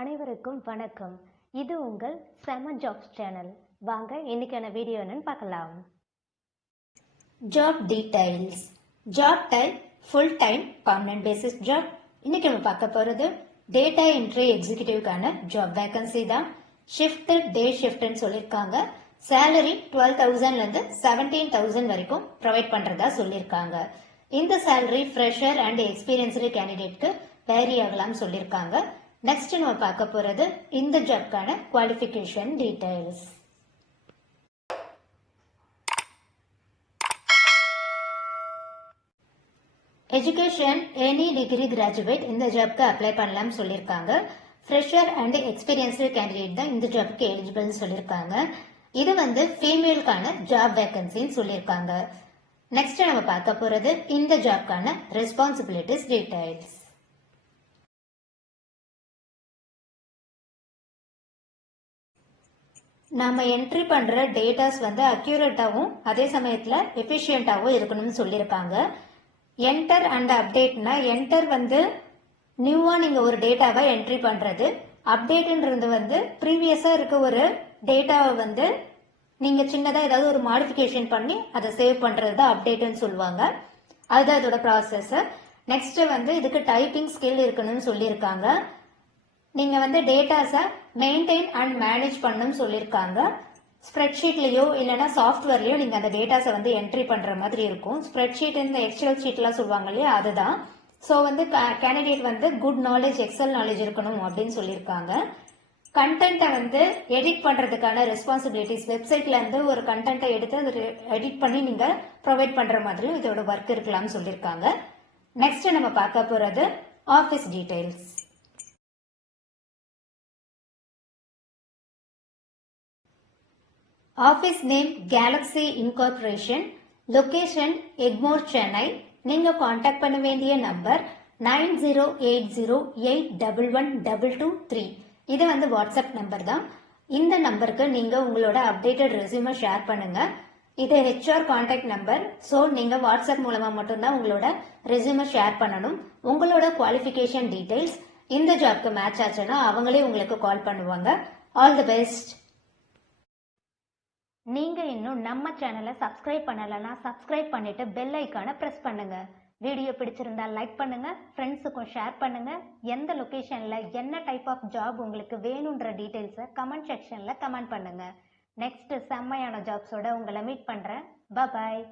அனைவருக்கும் வணக்கம். இது உங்கள் செம ஜாப்ஸ் சேனல். வாங்க இன்னைக்கான வீடியோ என்னன்னு பார்க்கலாம். Job details. Job type full time permanent basis job. இன்னைக்கு நம்ம பார்க்க போறது டேட்டா என்ட்ரி எக்ஸிகியூட்டிவ்கான ஜாப் வேகன்சி தான். ஷிஃப்ட் டே ஷிஃப்ட்னு சொல்லியிருக்காங்க. சேலரி 12,000ல இருந்து 17,000 வரைக்கும் ப்ரொவைட் பண்றதா சொல்லியிருக்காங்க. இந்த சேலரி ஃப்ரெஷர் அண்ட் எக்ஸ்பீரியன்ஸ்டு கேண்டிடேட்க்கு வேரி ஆகலாம் சொல்லியிருக்காங்க. நெக்ஸ்ட் நம்ம பார்க்க போறது இந்த ஜாப்கான qualification details. Education any degree graduate இந்த ஜாப்க்கு அப்ளை பண்ணலாம் சொல்லியிருக்காங்க. ஃப்ரெஷர் அண்ட் எக்ஸ்பீரியன்ஸ்டு கேண்டிடேட் தான் இந்த ஜாப்க்கு எலிஜிபிள் சொல்லியிருக்காங்க. இது வந்து ஃபீமேலுக்கான ஜாப் வேகன்சின்னு சொல்லியிருக்காங்க. நெக்ஸ்ட் நம்ம பார்க்க போறது இந்த ஜாப்கான ரெஸ்பான்சிபிலிட்டிஸ் டீடைல்ஸ். நாம என்ட்ரி பண்ற டேட்டாஸ் வந்து அக்யூரேட்டாவும் அதே சமயத்துல எஃபிஷியன்டாவும் இருக்கணும்னு சொல்லியிருக்காங்க. என்டர் அண்ட் அப்டேட்னா என்டர் வந்து நியூவா நீங்க ஒரு டேட்டாவை என்ட்ரி பண்றது, அப்டேட்ன்றது வந்து ப்ரீவியஸா இருக்க ஒரு டேட்டாவை வந்து நீங்க சின்னதா ஏதாவது ஒரு மாடிஃபிகேஷன் பண்ணி அதை சேவ் பண்றது தான் அப்டேட்னு சொல்லுவாங்க. அதுதான் இதோட ப்ராசஸ். நெக்ஸ்ட் வந்து இதுக்கு டைப்பிங் ஸ்கில் இருக்கணும்னு சொல்லியிருக்காங்க. நீங்க வந்து டேட்டாஸை மெயின்டைன் அண்ட் மேனேஜ் பண்ணணும்னு சொல்லியிருக்காங்க. ஸ்ப்ரெட்ஷீட்லயோ இல்லைன்னா சாஃப்ட்வேர்லயோ நீங்க அந்த டேட்டாஸை வந்து என்ட்ரி பண்ற மாதிரி இருக்கும். ஸ்ப்ரெட்ஷீட் இந்த எக்ஸல் ஷீட்லாம் சொல்லுவாங்க இல்லையா, அதுதான். ஸோ வந்து கேண்டிடேட் வந்து குட் நாலேஜ் எக்ஸல் நாலேஜ் இருக்கணும் அப்படின்னு சொல்லியிருக்காங்க. கண்டென்ட்டை வந்து எடிட் பண்றதுக்கான ரெஸ்பான்சிபிலிட்டிஸ், வெப்சைட்ல இருந்து ஒரு கண்டென்ட்டை எடுத்து அதை எடிட் பண்ணி நீங்க ப்ரொவைட் பண்ற மாதிரியும் இதோட ஒர்க் இருக்கலாம்னு சொல்லியிருக்காங்க. நெக்ஸ்ட் நம்ம பார்க்க போறது office details. Office name Galaxy incorporation, location Egmore Chennai. நீங்க காண்டாக்ட் பண்ண வேண்டிய நம்பர் 9080811223. இது வந்து வாட்ஸ்அப் நம்பர் தான். இந்த நம்பருக்கு நீங்க உங்களோட அப்டேட்டட் ரெஸ்யூமை ஷேர் பண்ணுங்க. இது ஹெச்ஆர் கான்டாக்ட் நம்பர். ஸோ நீங்க வாட்ஸ்அப் மூலமா மட்டும்தான் உங்களோட ரெஸ்யூமை ஷேர் பண்ணணும். உங்களோட குவாலிஃபிகேஷன் டீடைல்ஸ் இந்த ஜாப்க்கு மேட்ச் ஆச்சுன்னா அவங்களே உங்களுக்கு கால் பண்ணுவாங்க. All the best. நீங்க இன்னும் நம்ம சேனலை சப்ஸ்கிரைப் பண்ணலைன்னா சப்ஸ்கிரைப் பண்ணிட்டு பெல் ஐக்கானை பிரஸ் பண்ணுங்க. வீடியோ பிடிச்சிருந்தா லைக் பண்ணுங்க, ஃப்ரெண்ட்ஸுக்கும் ஷேர் பண்ணுங்க. எந்த லொகேஷன்ல என்ன டைப் ஆஃப் ஜாப் உங்களுக்கு வேணுன்ற டீடைல்ஸை கமெண்ட் செக்ஷன்ல கமெண்ட் பண்ணுங்க. நெக்ஸ்ட் செம்மையான ஜாப்ஸோட உங்களை மீட் பண்றேன். பாய்.